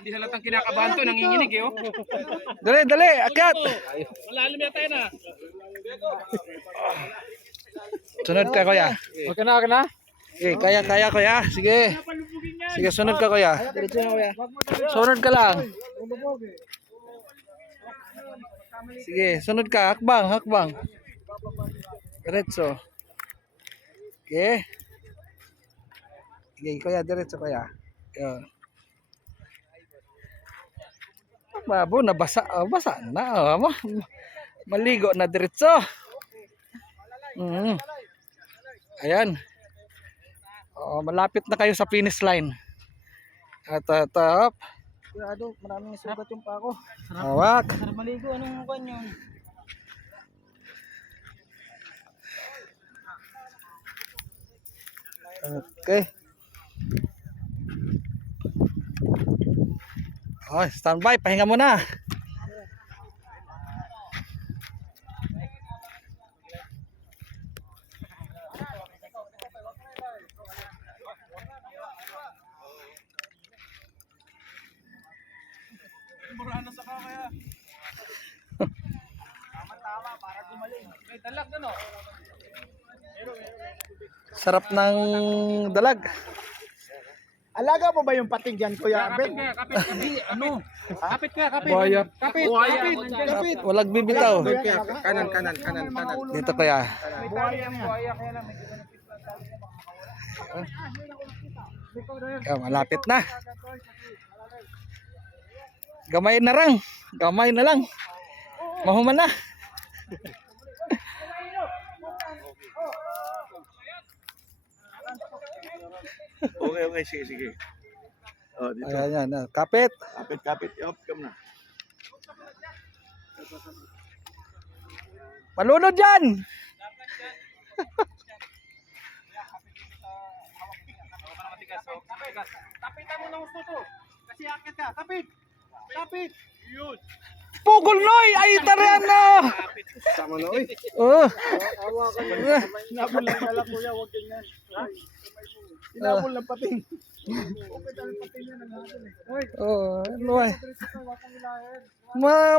Hindi halatang kinakabahan to, nanginginig eh. Oh. Dali, dali, akyat. Malalim yata yun ah. Sunod ka, kuya. Okay na, okay na. Okay, kaya, kuya. Sige. Sige, sunod ka, kuya. Sunod ka lang. Sige, sunod ka. Hakbang, hakbang. Diretso. Okay. Sige, kuya, diretso, kuya. Yan. Babo, nabasa. Oh, basa na. Oh. Maligo na diretso. Ayan. Oh, malapit na kayo sa finish line. At top. Sigurado, maraming sugat yung pa ako. Hawak. Sarap maligo, anong mukha yun? Okay. Oh, standby, pahinga muna. Murano sa kaya. Tama-tama para gumaling. May dalag na no. Sarap ng dalag. Alaga mo ba yung pating dyan, Kuya Kapit Ben? kaya, kapit. Ano? Kapit kaya, kapit. Buhaya. Kapit, kapit. Walang bibitaw. Kanan. Dito kaya. Buhaya kaya lang. Malapit na. Gamay na lang. Gamay na lang. Mahuman na. Okay, sige. Oh, dito. Ayan, yan. Kapit. Kapit. Yup, come na. Malunod yan. Kapitan mo ng gusto to. Kasi akit ka. Kapit. Kapit. Yun. Pugol noy. Ay, tarihan na. Sama na, oy. Oh. Inabol lang pala, Kuya, huwag ganyan. Inabol lang pating. Okay, dahil pating yan ang natin eh. Oh, ano ay.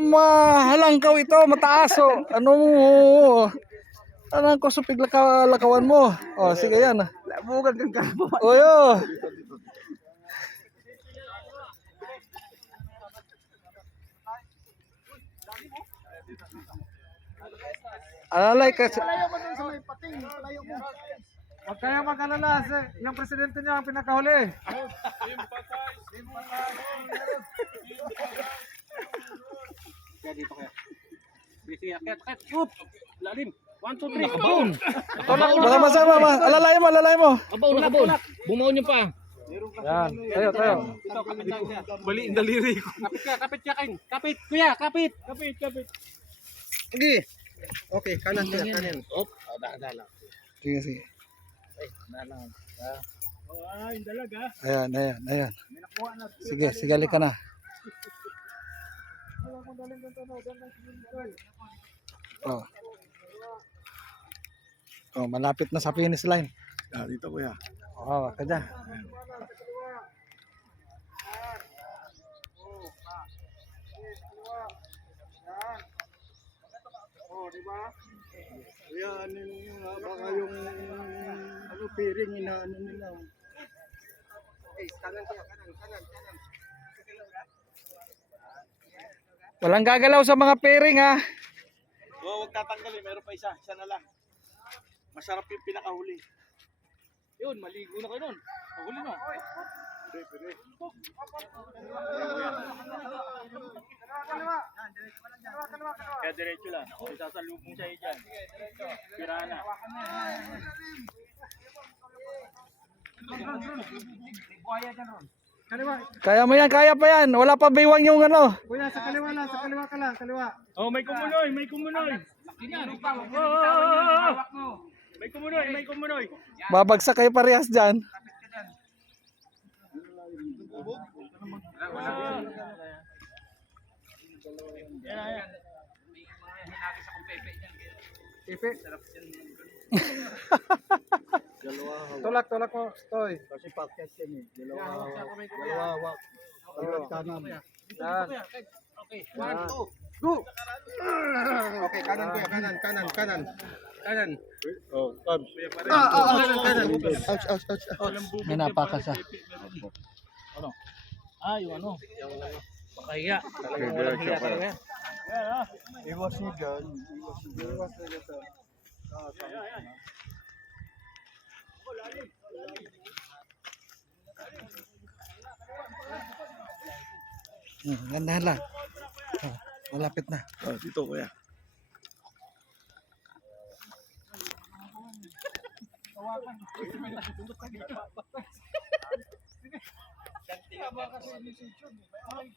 Mahalangkaw ito, mataas oh. Anong kusupig lakawan mo? Oh, sige yan. Labugan kang kabo. Oh, yo. Alalay ka. Malayo mo dun sa may pating. Malayo mo. Huwag kayong mag-alala. Yung presidente niya ang pinakahuli. Kaya dito kaya. Busy akit. Shoot. Lalim. 1, 2, 3. Nakabaon. Baka masama. Alalay mo. Nakabaon. Bumaw niyo pa. Yan. Tayo. Ito, kapit lang siya. Bali ang daliri ko. Kapit ka kain. Kapit, kuya, kapit. Kapit. Sige. Okay, kanan. Op, dala. Sige. Ay, dalaga. Ayan. Sige, halika na. Oh, malapit na sa finish line. Ah, dito, kuya. Oh, ka dyan. Oh, di ba? Kuya, ano yung baka yung piring inaano nila. Kanan. Walang gagalaw sa mga pairing ha. Oh, huwag tatanggalin. Meron pa isa. Isa na lang. Masarap yung pinakahuli. Yun, maligo na kayo nun. Pahuli no. Kaya diretso lang. Isasalubong siya dyan. Pirana. Kaliwa. Kaya mo yan, kaya pa yan. Wala pa baywang yung ano. Kuya, sa kaliwa lang. Sa kaliwa ka lang. Kaliwa. Oh, may kumunoy. May kumunoy. May kumunoy. Babagsak kayo parehas dyan. Yan. May mga hinagis akong pepe dyan. Pepe. Sarap yan. Tulak mo, Toy. Kasi packet yan eh. Dalawa. Dalawa kanan. Yan. Okay, 1, 2. Go! Okay, kanan kuya, kanan. Oh, come. Kanan. May napakas ah. Yung ano. Pakahiya. Iwas ni Gan. Gandahan lang. Malapit na. Oh, dito kuya. Dito kuya. Kamay.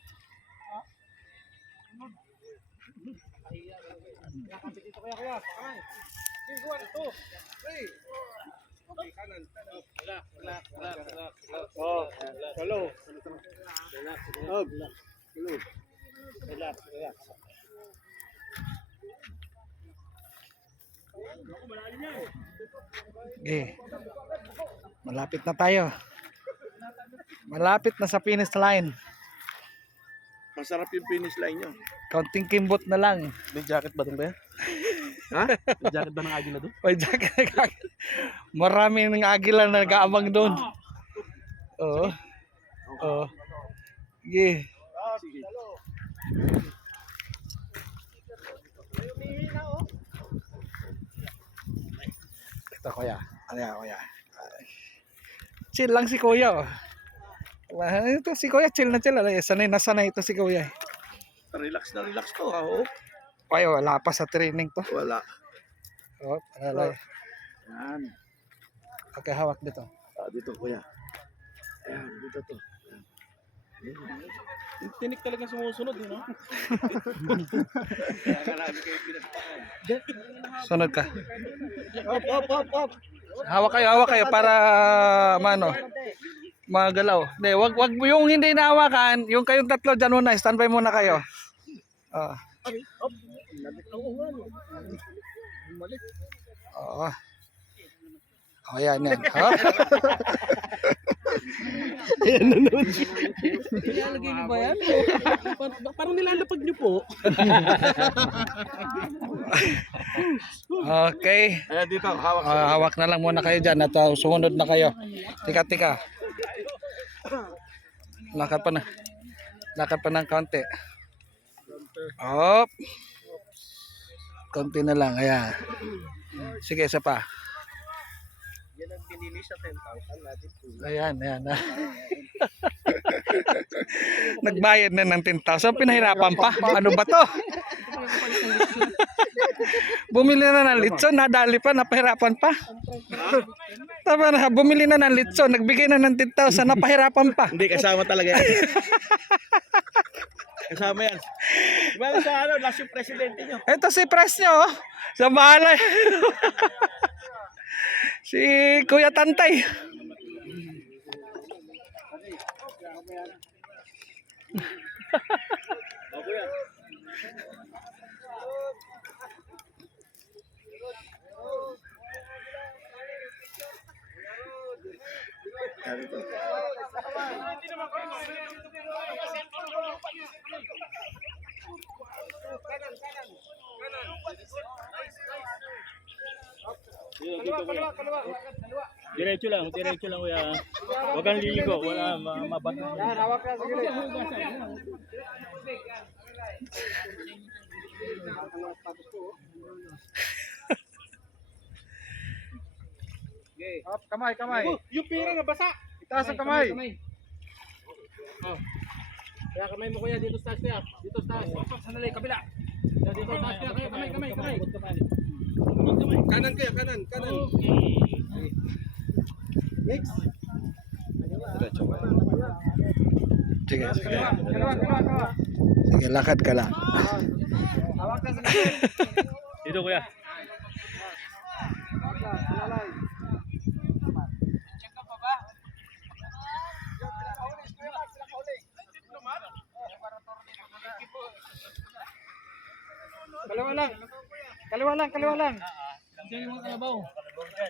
1, 2, 3. Okay, kanan. Relax. Oh, hello. Relax. Okay. Malapit na tayo. Malapit na sa finish line. Masarap yung finish line nyo. Kaunting kimbot na lang. May jacket ba doon ba yan? Ha? May jacket ba ng agila doon? May jacket. Marami ng agila na nag-aabang doon. Oo. Oo. Sige. Ito kuya. Kuya. Chill lang si kuya. Oh. Ito si kuya, chill na chill. Sanay na sanay ito si kuya. Relax na relax to ha. Oh. Ay, wala pa sa training to. Wala. Oh, wala. Yan. Okay, hawak dito. Dito kuya. Ayan, dito to. Tinik talaga sumusunod, no? Sunod ka. Op. Hawak kayo para magalaw. Hindi, wag mo yung hindi nahawakan, yung kayong tatlo diyan muna, standby muna kayo. Oh. Oo. Oh, yan. Ha? Ayan, nanood. Ilalagay niyo ba yan? Parang nilalapag niyo po. Okay. Ayan dito, hawak. Hawak na lang muna kayo dyan at sumunod na kayo. Tika. Lakad pa ng kaunti. Op. Kaunti na lang. Ayan. Sige, isa pa. Yan ang pinili sa 10,000 natin. Ayan. Nagbayad na ng 10,000. Pinahirapan pa. Ano ba to? Bumili na ng litson. Nadali pa. Napahirapan pa. Tama na. Bumili na ng litson. Nagbigay na ng 10,000. Napahirapan pa. Hindi, kasama talaga yan. Kasama yan. Diba sa last yung presidente nyo? Ito si press nyo. Sa bahala. Si Kuya Tantay. Diretso lang kuya. Huwag kang liligo, wala mabato. Yan, hawak na. Sige. Up, kamay. Yung pira na basa. Itaas ang kamay. Oh. Kaya kamay mo kuya dito sa taas kuya. Dito sa taas. Sanali kabila. Dito sa taas kuya. Kamay. Kanan kuya, kanan. Okay. Next. Sige. Kalawa. Sige, lakad ka lang. Hawak na. Sige. Dito kuya. Alalay. Kaliwa lang. Diyan yung mga kalabaw.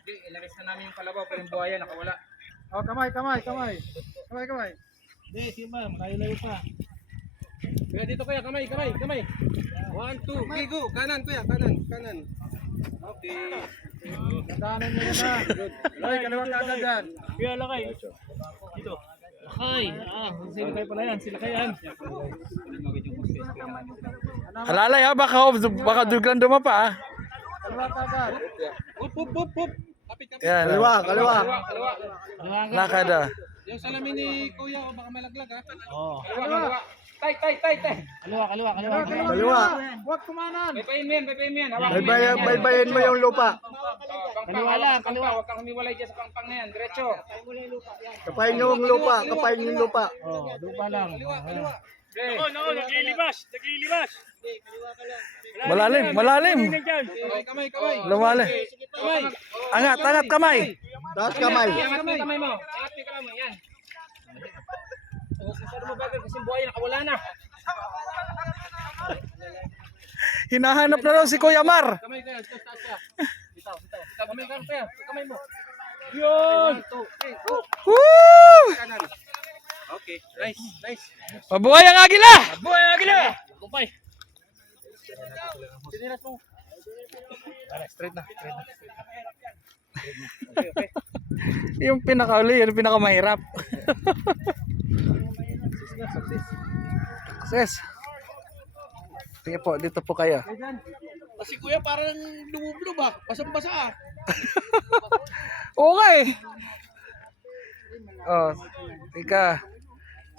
Ilalis na namin yung kalabaw, pero yung buhaya nakawala. Oh, kamay. Hindi, sige ba? Malayo-layo pa. Kaya dito kuya, kamay. 1, 2, okay, go. Kanan kuya, kanan. Okay. Tandaanan mo yan ha. Ay, kaliwa ka agad dyan. Kuya, lakay. Dito. Lakay. Sila kayo pala yan, Alalay ha, baka duglan dumapa ha. Kaliwa ka agad. Up. Kapit. Yan. Kaliwa. Lakad ah. Yung salamin ni kuya, baka malaglag ha. Oo. Kaliwa. Tay. Kaliwa. Huwag kumanan. Baybayin mo yan. Baybayin mo yung lupa. Kaliwa lang. Huwag kang humiwalay dyan sa pangpang na yan. Diretso. Kapain nyo yung lupa. Oh, lupa lang. Kaliwa. Okay. Naglilibas. Malalim. Kamay. Lumali. Angat kamay. Taas kamay. Angat mo yung kamay mo. Yan. Masyado mo bagay kasi buhay nakawala na. Hinahanap na raw si Kuya Mar. Kamay kaya, taas ka. Bitaw. Kamay kaya, kamay mo. Yun! 1, 2, 3. Woo! Kanan. Okay, nice. Mabuhay ang agila! Kumpay. Sinilas mo. Straight na. Okay. Yung pinakauli, yung pinakamahirap. Success. Sige po, dito po kayo. Kasi kuya, parang lumublo ba? Basang-basa ah. Oo nga eh. Oh, ika.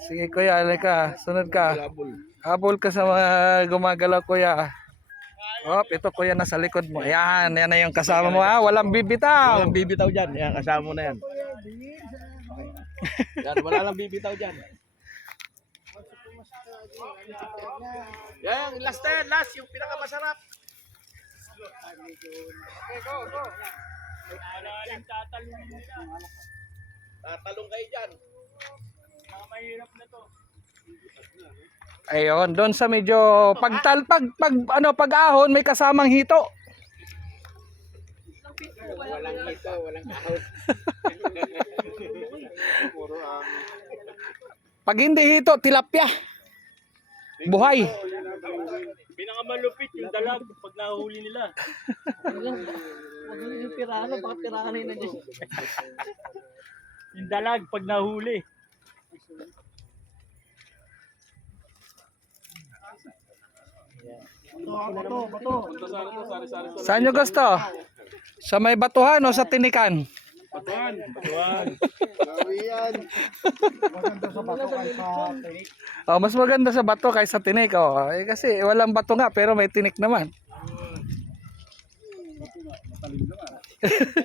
Sige kuya, alika. Sunod ka. Habol ka sa mga gumagalaw kuya. Ito kuya nasa likod mo. Yan na yung kasama mo ha. Walang bibitaw. Walang bibitaw dyan. Yan, kasama mo na yan. Yan, wala lang bibitaw dyan. Yan, last na yan. Last, yung pinakamasarap. Okay, go. Tatalong kayo dyan. Mahirap na to. Ayun, doon sa medyo pag-ahon may kasamang hito. Walang ito, walang ahon. Pag hindi hito, tilapia. Buhay. Pinakamalupit yung dalag pag nahuli nila. Yung pirano, baka pirano yun na dyan. Yung dalag pag nahuli. Bato. Saan nyo gusto? Sa may batuhan o sa tinikan? Batuan. Yan. Maganda sa bato kaysa tinik. Oh, mas maganda sa bato kaysa tinik. Oh. Kasi walang bato nga pero may tinik naman.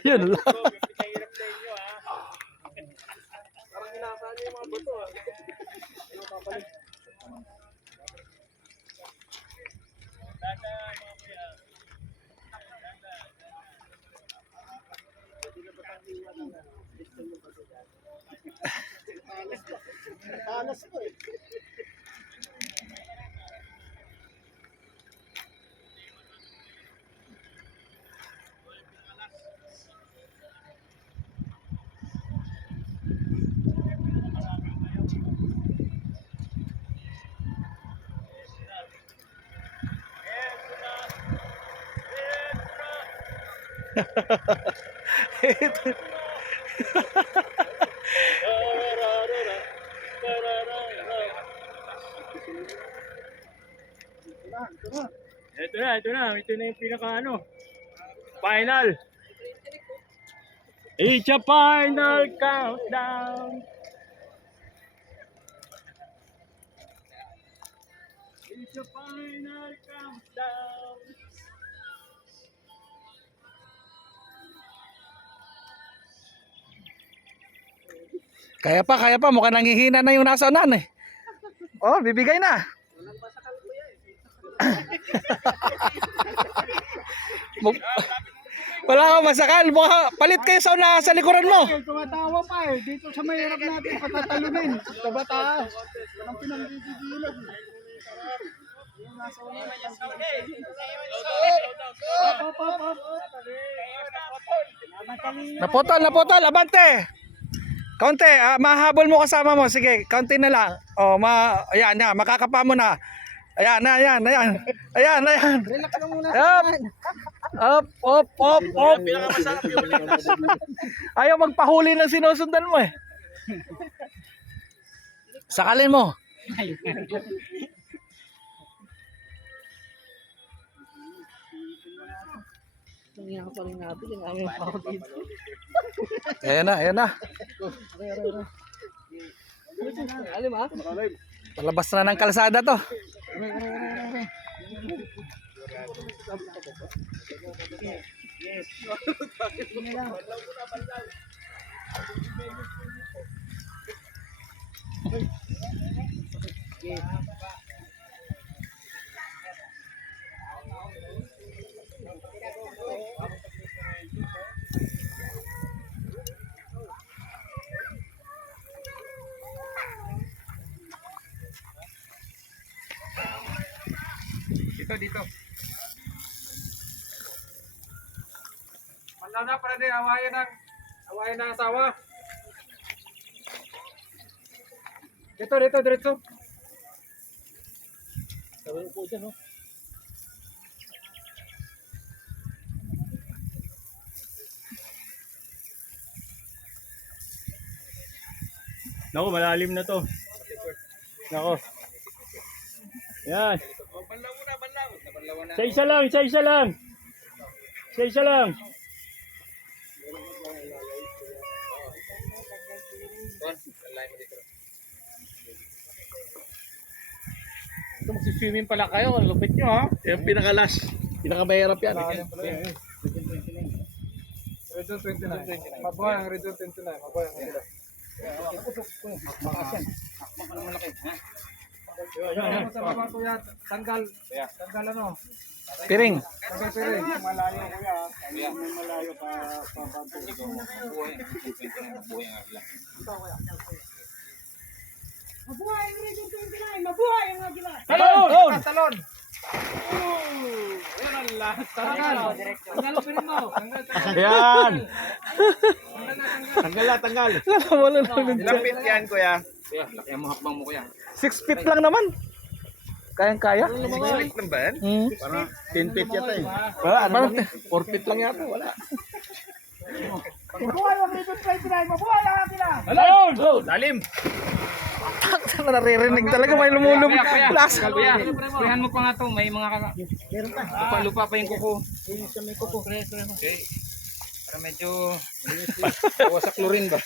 Yun lang. Talas ko eh. Ito na yung pinaka final. It's a final countdown. It's a final countdown. Kaya pa, mukhang nanghihina na yung nasa unan eh. Oh, bibigay na. Wala akong masakal. Palit kayo sa una sa likuran mo. Tumatawa pa eh. Dito sa mahirap natin patatalunin. Sa bataas. Walang pinanggigigilan. Naputol, abante. Kaunti, mahabol mo kasama mo. Sige, kaunti na lang. Ayan, makakapa mo na. Ayan. Ayan. Relax ka muna. Up. Pinakamasarap yung ulit. Ayaw magpahuli ng sinusundan mo eh. Sakalin mo. Ayan na. Palabas na ng kalsada to. Dito. Mandaw na para din, awayan ng asawa. Dito, diretso. Sabi po dyan, no? Naku, malalim na to. Nako. Yan. Sa isa lang. Ito magsiswimming pala kayo, ang lupit nyo ha. Yung pinakalas. Pinakamahirap yan. Region 29. Mabuhay ang Region 29. Mabuhay ang Region 29. Sa baba kuya, tanggal ano? Piring. Tanggal piring. Malayo kuya. May malayo pa Mabuhay ang Region 29! Mabuhay ang Agila! Talon! Ayan ang lahat. Tanggal piring mo. Yan. Tanggal. Wala na rin dyan. Lapit yan, kuya. 6 feet lang naman. Kayang-kaya. 6 feet lang ba yan? Parang 10 feet yata eh. Parang 4 feet lang yata. Wala. Mabuhay ang Region 29! Mabuhay ang Agila! Lalim. naririnig talaga, may lumulubog. Lasa. Kuyahan mo pa nga to. May mga lupa pa yung kuko. Okay. Para medyo wasak chlorine ba?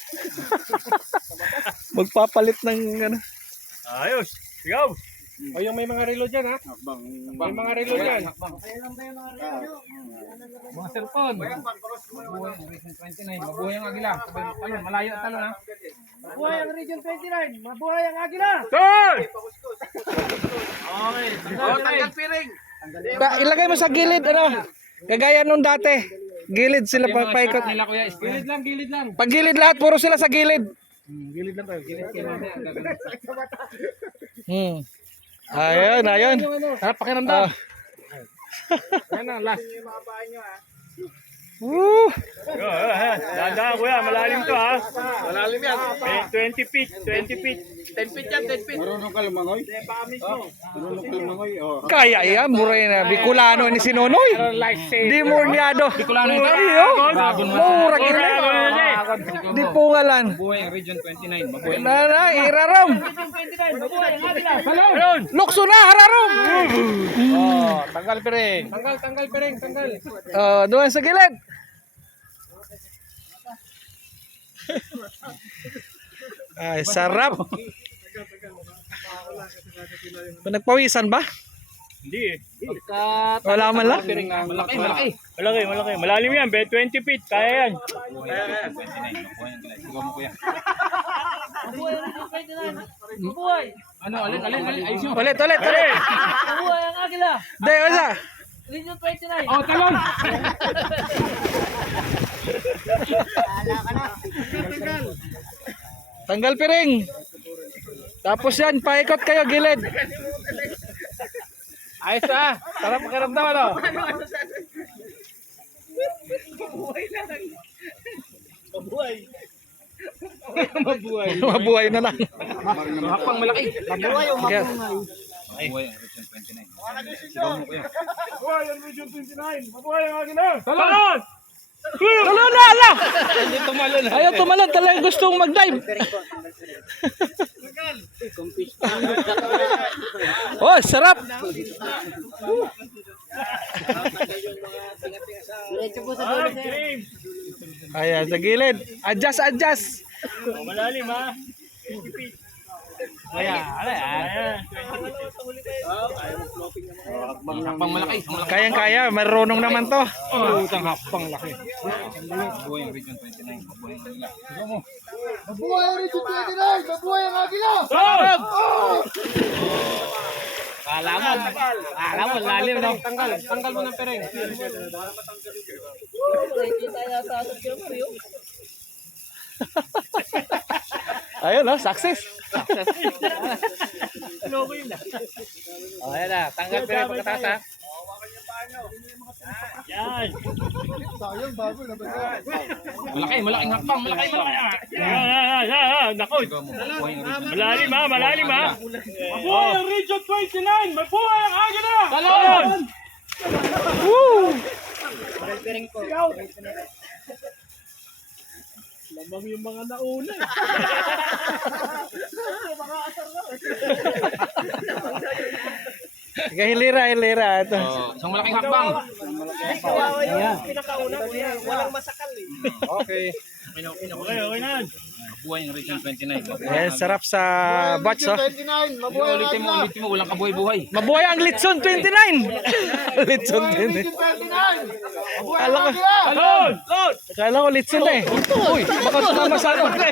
Magpapalit ng ano. Ayos. Sigaw. O yung may mga relo dyan ha? May mga relo dyan. Mga cellphone. Mabuhay ang Region 29. Mabuhay ang Agila. Ayun, malayo at talon ha? Mabuhay ang Region 29! Mabuhay ang Agila! Tol! Tanggal piring. Ilagay mo sa gilid, ano? Kagaya nung dati. Gilid sila paikot. Nila kuya, gilid lang. Pag gilid lahat, puro sila sa gilid. Gilid lang tayo. Gilid kayo mamaya. Ayun. Harap pakiramdam. Yan na, last. Woo! Dahan-dahan kuya, malalim to ha. Malalim yan. 20 feet. 10 feet yan, 10 feet. Marunong ka lumangoy? Oh. Kaya yan, muray na. Bicolano ni si Nonoy. Di murniado. Bicolano ito. Mura gila. Di pungalan. Mabuhay ang Region 29. Mabuhay ang Irarom. Mabuhay ang Agila! Lukso na, hararom. tanggal piring. Tanggal piring. Doon sa gilid. Ay, sarap. Nagpawisan ba? Hindi eh. Wala man lang. Malaki. Malaki. Malalim yan, 20 feet. Kaya yan. Mabuhay ang Region 29! Mabuhay! Ano, alin. Ayos nyo. Ulit. Mabuhay ang Agila! Day, wala. Region 29! Oh, talon. Tanggal piring. Tapos yan, paikot kayo gilid. Ayos ah. Sarap pakiramdam ano. Mabuhay na lang. Hakpang malaki. Mabuhay o Yes. Ay, buhay ang Region 29. Mabuhay ang Region 29! Mabuhay ang Agila! Talon! Tulo na, ala! Hindi tumalon. Ayaw tumalon, talagang gustong mag-dive. Oh, sarap. Diretso po sa dulo, sir. Ayan, sa gilid. Adjust, adjust. Malalim ha! Hakpang malaki. Kayang-kaya, marunong naman to. Utang hakpang laki. Buhay ang Region 29. Buhay ang Agila. Mabuhay ang Region 29! Mabuhay ang Agila! Kala mo, lalim no? Tanggal mo ng pereng. Ayun, oh, success. Oh, ayan na. Tanggal pereng pagkataas ha. Sayang bago na ba? Malaking hakpang. Malaki. Nako! Buhay ang Region. Malalim ha! Malalim ha! Mabuhay ang Region 29! Mabuhay ang Agila! Talon! Lamang yung mga nauna. Sige, hilira. Ito. Oh, isang malaking hakbang. Okay. Okay na. Buhay ang Region 29. Ayan, sarap sa batch, oh. 29! Mabuhay ang Ulitin mo, walang kabuhay-buhay. Mabuhay ang Litson 29. Litson 29. Kala ko, kala ko Litson na eh. Uy, baka tumama sa ano. Baka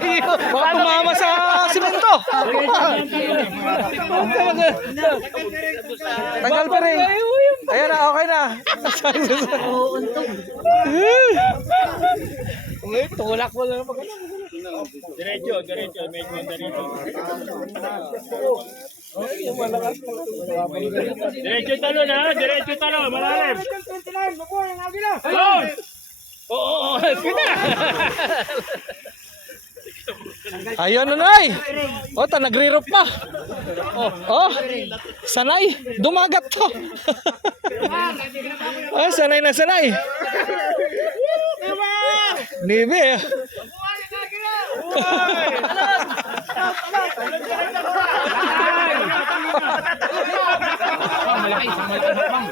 tumama sa simento. Tagal pa rin. Ayan na, okay na. Tulak mo lang. Diretso, medyo diretso. Diretso talon ha, diretso talon, malalim. Mabuhay ang Agila! Talon! Oo, kita! Ayun na nay. O, nagre-rope pa. Oh, sanay. Dumagat to. Oh, sanay na sanay. Nibe. Malaki, isang malaking hakbang.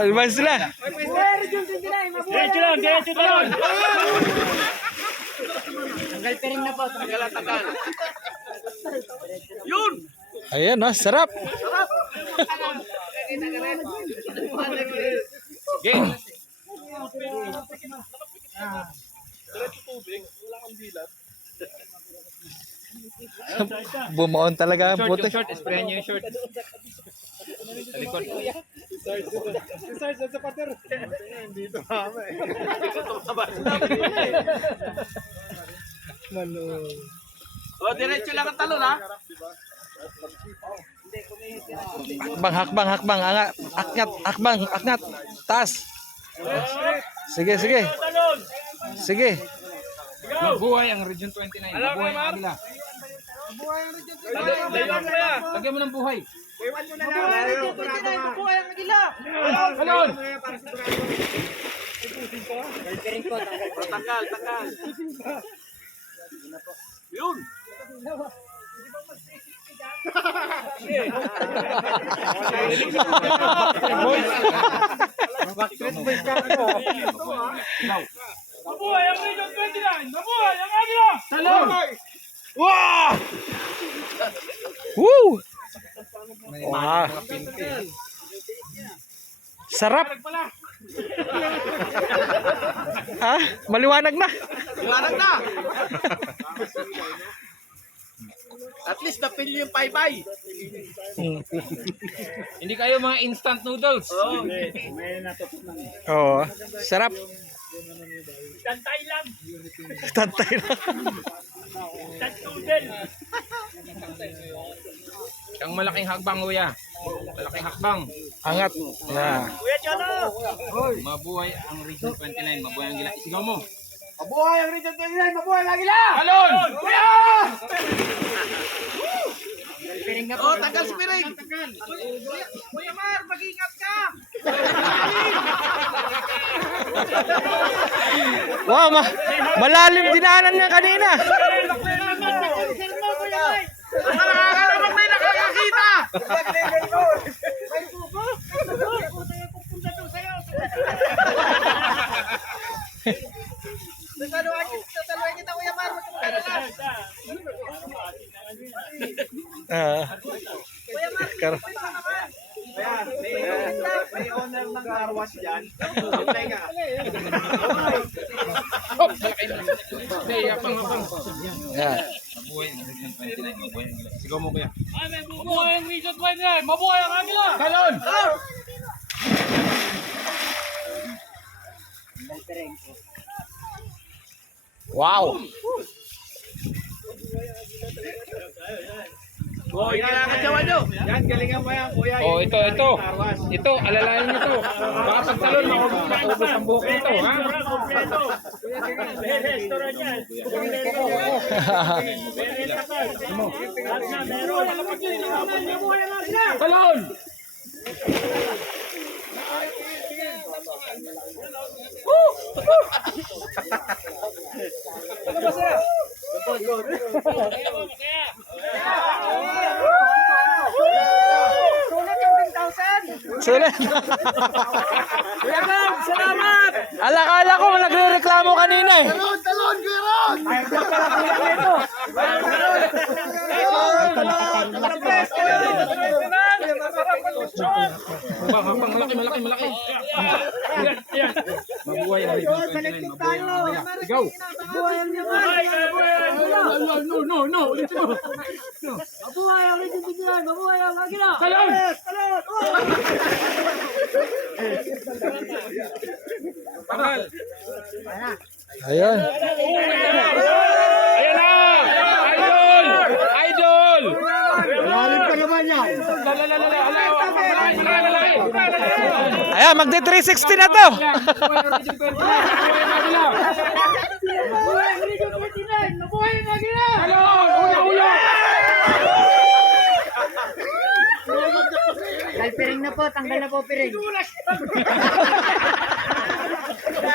Advance na. Diretso talon. Tanggal pa rin na po. Ayan, oh, sarap. Game. Bumaon talaga ang puti. Short, sprayan niyo yung short. Sa likod. Diretso lang ang talon ha. Hakbang. Aknat. Taas. Sige. Mabuhay ang Region 29. Mabuhay ang Agila. Lagyan mo ng buhay. Mabuhay ang Agila! Talon! Tanggal. Yun! Mabuhay ang Region 29! Mabuhay ang Agila! Talon! Woo! Wow. Sarap. Maliwanag na. Liwanag na! At least napil yung paybay. Hindi kayo mga instant noodles. Oo. Sarap. Tantay lang! Tantay na. Tantudel! Ang malaking hakbang, kuya. Malaking hakbang. Angat. Yeah. Mabuhay ang Region 29. Mabuhay ang Agila. Isigaw mo. Mabuhay ang Region 29! Mabuhay ang Agila! Talon! Oh, tagal spiring. Kuya Mar, mag-ingat ka! Wow, malalim dinaanan niya kanina. Nakakalaman may nakakakita! May tubo! Puta yung pupunta doon sa'yo! Sasaluhin kita, Kuya Mar! Kar- May owner ng car wash dyan. Apply ka. Hindi, yapang. yeah. Mabuhay ang Region 29. Mabuhay ang Agila. Isigaw mo, kuya. Mabuhay ang Region 29! Mabuhay ang Agila! Talon! Wow. Oh, kailangan jawan nyo. Yan, galingan mo yan, kuya. Oh, ito. Ito, alalayan nyo to. Baka pag talon, maubos ang buhok nito, ha? Talon! Sulit yung 10,000! Sulit. Salamat! Alakala ko nagrereklamo kanina eh. Talon, Kuya Ron! Habang malaki. Mabuhay ang Region 29. Mabuhay ang Agila. Sigaw! Mabuhay ang Yaman! No. Mabuhay ang Region 29! Mabuhay ang Agila! Talon! Bakal! Ayun. Ayan na! Idol! Lalim pa naman yan. Ayan, magdi 360 na to. Mabuhay ang Region 29! Mabuhay ang Agila! Piring na po, tanggal na po piring.